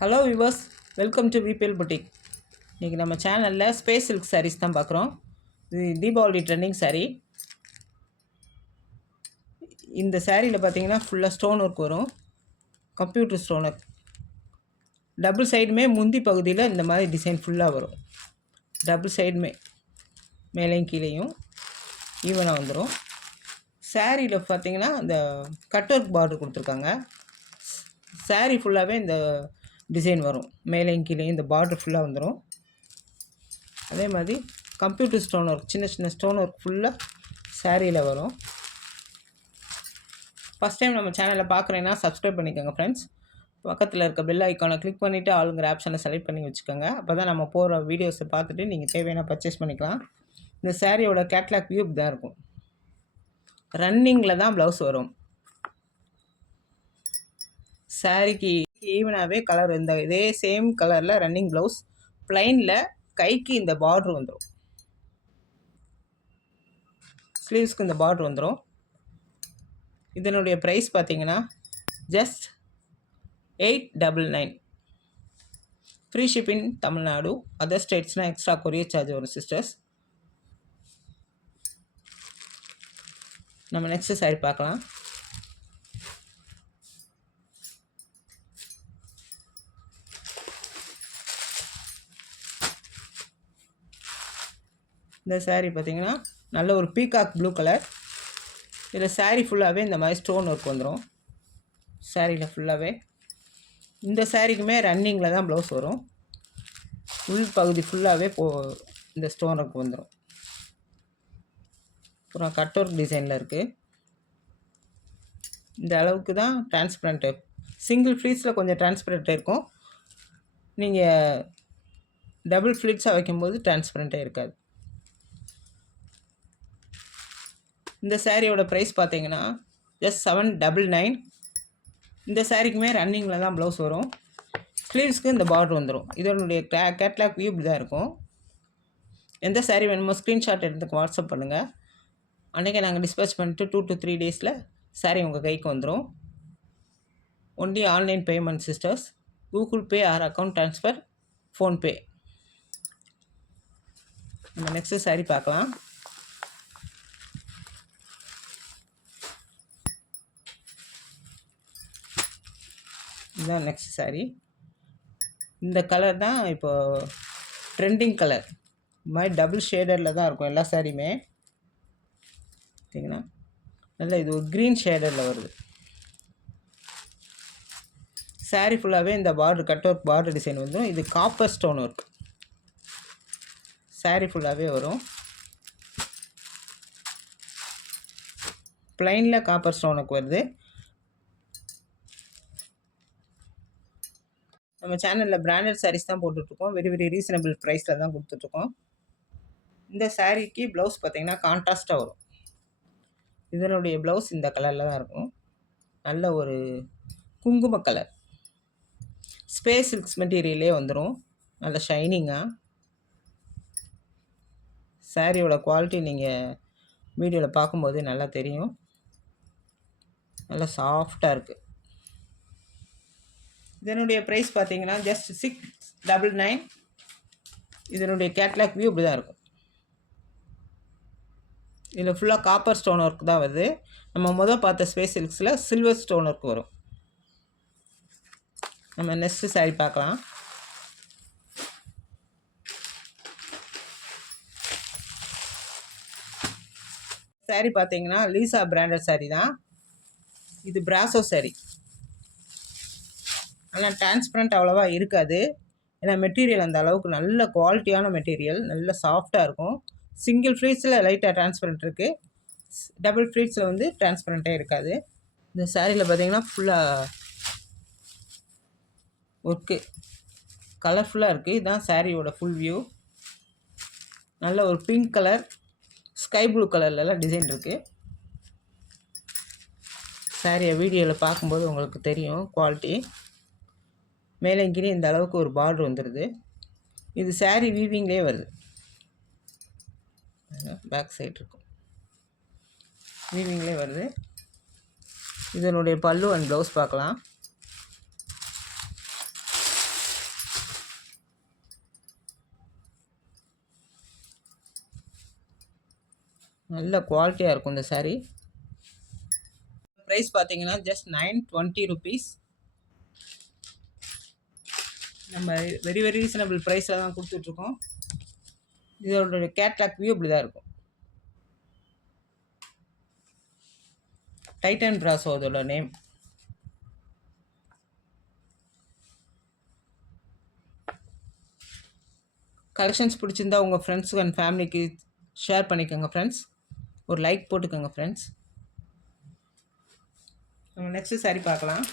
Hello viewers, welcome to VBL boutique. இன்றைக்கி நம்ம சேனலில் ஸ்பேஸ் சில்க் சாரீஸ் தான் பார்க்குறோம். இது தீபாவளி ட்ரெண்டிங் சாரீ. இந்த சாரியில் பார்த்தீங்கன்னா ஃபுல்லாக ஸ்டோன் ஒர்க் வரும், கம்ப்யூட்டர் ஸ்டோன் ஒர்க். டபுள் சைடுமே முந்தி பகுதியில் இந்த மாதிரி டிசைன் ஃபுல்லாக வரும். டபுள் சைடுமே மேலேயும் கீழேயும் ஈவனாக வந்துடும். சாரியில் பார்த்தீங்கன்னா இந்த கட் ஒர்க் பார்டர் கொடுத்துருக்காங்க. சாரீ ஃபுல்லாகவே இந்த டிசைன் வரும், மேலேயும் கீழேயும் இந்த பார்டர் ஃபுல்லாக வந்துடும். அதே மாதிரி கம்ப்யூட்டர் ஸ்டோன் ஒர்க், சின்ன சின்ன ஸ்டோன் ஒர்க் ஃபுல்லாக சாரியில் வரும். ஃபஸ்ட் டைம் நம்ம சேனலில் பார்க்குறேன்னா சப்ஸ்கிரைப் பண்ணிக்கோங்க ஃப்ரெண்ட்ஸ். பக்கத்தில் இருக்க பெல் ஐக்கானை கிளிக் பண்ணிவிட்டு ஆளுங்கிற ஆப்ஷனை செலக்ட் பண்ணி வச்சுக்கோங்க. அப்போ தான் நம்ம போகிற வீடியோஸை பார்த்துட்டு நீங்கள் தேவையான பர்ச்சேஸ் பண்ணிக்கலாம். இந்த சாரியோட கேட்லாக் வியூ தான் இருக்கும். ரன்னிங்கில் தான் ப்ளவுஸ் வரும். சாரிக்கு ஈவனாகவே கலர் இந்த இதே சேம் கலரில் ரன்னிங் ப்ளவுஸ். ப்ளைனில் கைக்கு இந்த பார்ட்ரு வந்துடும், ஸ்லீவ்ஸ்க்கு இந்த பார்ட்ரு வந்துடும். இதனுடைய ப்ரைஸ் பார்த்தீங்கன்னா just 899. Free shipping Tamil Nadu. Other ஸ்டேட்ஸ்னால் எக்ஸ்ட்ரா கொரியர் சார்ஜ் வரும் சிஸ்டர்ஸ். நம்ம நெக்ஸ்ட்டு சாரி பார்க்கலாம். இந்த சாரீ பார்த்திங்கன்னா நல்ல ஒரு பீகாக் ப்ளூ கலர். இதில் சாரீ ஃபுல்லாகவே இந்த மாதிரி ஸ்டோன் ஒர்க் வந்துடும். சாரியில் ஃபுல்லாகவே இந்த சாரீக்குமே ரன்னிங்கில் தான் ப்ளவுஸ் வரும். உள் பகுதி ஃபுல்லாகவே இந்த ஸ்டோன் ஒர்க் வந்துடும். அப்புறம் கட் ஒர்க் டிசைனில் இருக்குது. இந்த அளவுக்கு தான் டிரான்ஸ்பரண்ட்டு. சிங்கிள் ஃப்ளீட்ஸில் கொஞ்சம் டிரான்ஸ்பரண்ட் இருக்கும். நீங்கள் டபுள் ஃப்ளீட்ஸாக வைக்கும்போது டிரான்ஸ்பரண்ட்டே இருக்காது. இந்த சாரியோட ப்ரைஸ் பார்த்தீங்கன்னா ஜஸ்ட் 799. இந்த சாரிக்குமே ரன்னிங்கில் தான் ப்ளவுஸ் வரும். ஸ்லீவ்ஸ்க்கு இந்த பார்டர் வந்துடும். இதனுடைய கேட்லாக் வியூ இப்படி தான் இருக்கும். எந்த சாரீ வேணுமோ ஸ்க்ரீன்ஷாட் எடுத்து வாட்ஸ்அப் பண்ணுங்கள். அன்றைக்கி நாங்கள் டிஸ்பேச் பண்ணிட்டு 2 to 3 டேஸில் சாரீ உங்கள் கைக்கு வந்துடும். Only online payment sisters. Google Pay R account transfer, PhonePe. நம்ம நெக்ஸ்ட்டு சாரீ பார்க்கலாம். இதுதான் நெக்ஸ்ட் சாரீ. இந்த கலர் தான் இப்போது ட்ரெண்டிங் கலர். இது மாதிரி டபுள் ஷேடரில் தான் இருக்கும் எல்லா சாரியுமே. பார்த்தீங்கன்னா நல்லா இது ஒரு க்ரீன் ஷேடரில் வருது. சாரீ ஃபுல்லாகவே இந்த border cut work border design வந்துடும். இது காப்பர் ஸ்டோன் ஒர்க். சாரீ ஃபுல்லாகவே வரும். ப்ளைனில் காப்பர் ஸ்டோன் ஒர்க் வருது. நம்ம சேனலில் பிராண்டட் சாரீஸ் தான் போட்டுட்ருக்கோம். வெரி வெரி ரீசனபிள் ப்ரைஸில் தான் கொடுத்துட்ருக்கோம். இந்த சாரீக்கு ப்ளவுஸ் பார்த்திங்கன்னா கான்ட்ராஸ்ட்டாக வரும். இதனுடைய ப்ளவுஸ் இந்த கலரில் தான் இருக்கும். நல்ல ஒரு குங்கும கலர். ஸ்பேஸ் சில்க்ஸ் மெட்டீரியலே வந்துடும். நல்ல ஷைனிங்காக. சாரியோட குவாலிட்டி நீங்கள் வீடியோவில் பார்க்கும்போதே நல்லா தெரியும். நல்லா சாஃப்டாக இருக்குது. இதனுடைய ப்ரைஸ் பார்த்தீங்கன்னா ஜஸ்ட் 699. இதனுடைய கேட்லாக் வியூ இப்படி தான் இருக்கும். இதில் ஃபுல்லாக காப்பர் ஸ்டோன் ஒர்க் தான் வருது. நம்ம பார்த்த ஸ்பேஸ் சில்க்ஸில் சில்வர் ஸ்டோன் ஒர்க் வரும். நம்ம நெக்ஸ்ட்டு சாரீ பார்க்கலாம். சாரீ பார்த்தீங்கன்னா லீசா பிராண்டட் சாரீ தான். இது பிராசோ சாரீ. ஆனால் டிரான்ஸ்பரண்ட் அவ்வளோவா இருக்காது. ஏன்னா மெட்டீரியல் அந்த அளவுக்கு நல்ல குவாலிட்டியான மெட்டீரியல், நல்ல சாஃப்டாக இருக்கும். சிங்கிள் ஃப்ளீட்ஸில் லைட்டாக டிரான்ஸ்பரண்ட் இருக்குது. டபுள் ஃப்ளீட்ஸில் வந்து டிரான்ஸ்பரண்ட்டே இருக்காது. இந்த சாரியில் பார்த்தீங்கன்னா ஃபுல்லாக ஒர்க்கு கலர்ஃபுல்லாக இருக்குது. இதுதான் சாரியோட ஃபுல் வியூ. நல்ல ஒரு பிங்க் கலர், ஸ்கை ப்ளூ கலர்லலாம் டிசைன் இருக்குது. சாரியை வீடியோவில் பார்க்கும்போது உங்களுக்கு தெரியும் குவாலிட்டி. மேலே கீழே இந்த அளவுக்கு ஒரு பார்டர் வந்துடுது. இது சாரீ வீவிங்லேயே வருது. பேக் சைடு இருக்கும், வீவிங்லேயே வருது. இதனுடைய பல்லு அண்ட் ப்ளவுஸ் பார்க்கலாம். நல்ல குவாலிட்டியாக இருக்கும் இந்த சாரீ. ப்ரைஸ் பார்த்தீங்கன்னா ஜஸ்ட் 920 ருபீஸ். நம்ம வெரி வெரி ரீசனபிள் ப்ரைஸில் தான் கொடுத்துட்ருக்கோம். இதோட கேட்லாக் வியூ இப்படி தான் இருக்கும். டைட்டன் பிராசோ அதோட நேம். கலெக்ஷன்ஸ் பிடிச்சிருந்தா உங்கள் ஃப்ரெண்ட்ஸுக்கு அண்ட் ஃபேமிலிக்கு ஷேர் பண்ணிக்கோங்க ஃப்ரெண்ட்ஸ். ஒரு லைக் போட்டுக்கோங்க ஃப்ரெண்ட்ஸ். நம்ம நெக்ஸ்ட்டு சாரீ பார்க்கலாம்.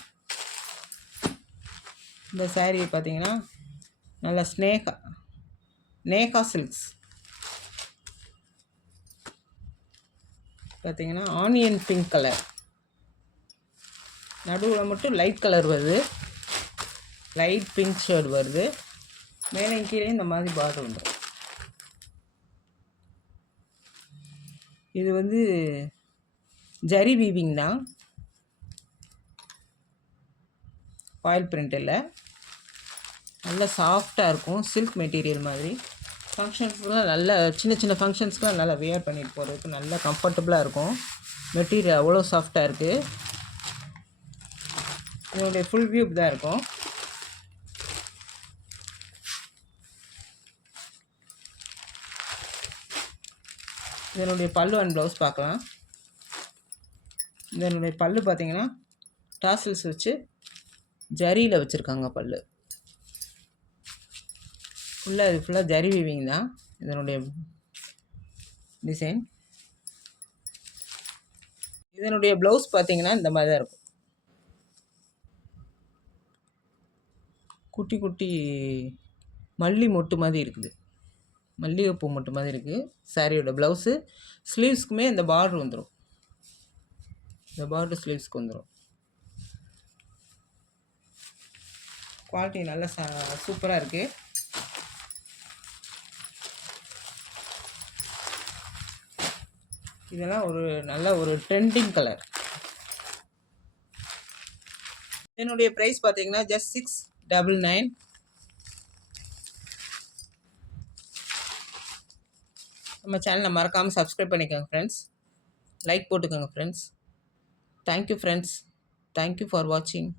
இந்த சாரீ பார்த்தீங்கன்னா நல்ல நேகா சில்க்ஸ். பார்த்தீங்கன்னா ஆனியன் பிங்க் கலர், நடுவில் மட்டும் லைட் கலர் வருது, லைட் பிங்க் ஷேட் வருது. மேலே கீழே இந்த மாதிரி பார்டர் வந்துடும். இது வந்து ஜரி வீவிங் தான், ஆயில் பிரிண்ட் இல்லை. நல்லா சாஃப்டாக இருக்கும், சில்க் மெட்டீரியல் மாதிரி. ஃபங்க்ஷன்ஸ்க்குலாம் நல்லா சின்ன சின்ன ஃபங்க்ஷன்ஸ்க்குலாம் நல்லா வியர் பண்ணிட்டு போகிறதுக்கு நல்லா கம்ஃபர்டபுளாக இருக்கும். மெட்டீரியல் அவ்வளோ சாஃப்டாக இருக்குது. இதனுடைய ஃபுல் வியூ தான் இருக்கும். இதனுடைய பல்லு அண்ட் ப்ளவுஸ் பார்க்கலாம். இதனுடைய பல்லு பார்த்தீங்கன்னா டாசல்ஸ் வச்சு ஜரியில் வச்சுருக்காங்க பல்லு. இது ஃபுல்லாக ஜரி வீவிங் தான் இதனுடைய டிசைன். இதனுடைய ப்ளவுஸ் பார்த்தீங்கன்னா இந்த மாதிரி தான் இருக்கும். குட்டி குட்டி மல்லி மொட்டு மாதிரி இருக்குது, மல்லிகைப்பூ மொட்டு மாதிரி இருக்குது சாரியோட ப்ளவுஸு. ஸ்லீவ்ஸ்க்குமே இந்த பார்டர் வந்துடும், இந்த பார்டர் ஸ்லீவ்ஸ்க்கு வந்துடும். குவாலிட்டி நல்லா சூப்பராக இருக்குது. இதெல்லாம் ஒரு நல்ல ஒரு ட்ரெண்டிங் கலர். இதனுடைய ப்ரைஸ் பார்த்தீங்கன்னா ஜஸ்ட் 699. நம்ம சேனலை மறக்காமல் சப்ஸ்கிரைப் பண்ணிக்கோங்க ஃப்ரெண்ட்ஸ், லைக் போட்டுக்கோங்க friends. Thank you friends, thank you for வாட்சிங்.